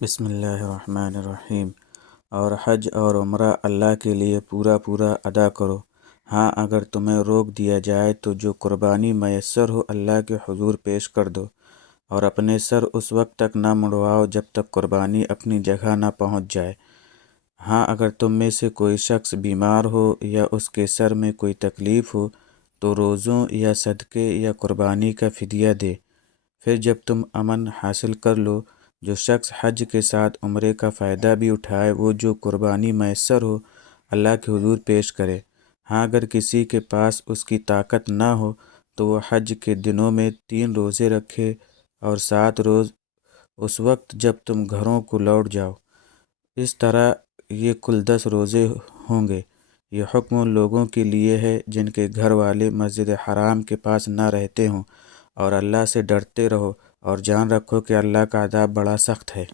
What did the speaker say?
बिस्मिल्लाहिर्रहमानिर्रहीम। और हज और उम्रा अल्लाह के लिए पूरा पूरा अदा करो। हाँ, अगर तुम्हें रोक दिया जाए तो जो कुर्बानी मयस्सर हो अल्लाह के हुजूर पेश कर दो, और अपने सर उस वक्त तक ना मुड़वाओ जब तक कुर्बानी अपनी जगह ना पहुँच जाए। हाँ, अगर तुम में से कोई शख्स बीमार हो या उसके सर में कोई तकलीफ़ हो तो रोज़ों या सदक़े या कुर्बानी का फ़िदिया दे। फिर जब तुम अमन हासिल कर लो, जो शख्स हज के साथ उम्रे का फ़ायदा भी उठाए वो जो कुर्बानी मैसर हो अल्लाह के हुजूर पेश करे। हाँ, अगर किसी के पास उसकी ताकत ना हो तो वह हज के दिनों में 3 रोज़े रखे और 7 रोज़ उस वक्त जब तुम घरों को लौट जाओ। इस तरह ये कुल 10 रोज़े होंगे। ये हुक्म उन लोगों के लिए है जिनके घर वाले मस्जिद हराम के पास ना रहते हों। और अल्लाह से डरते रहो और जान रखो कि अल्लाह का अज़ाब बड़ा सख्त है।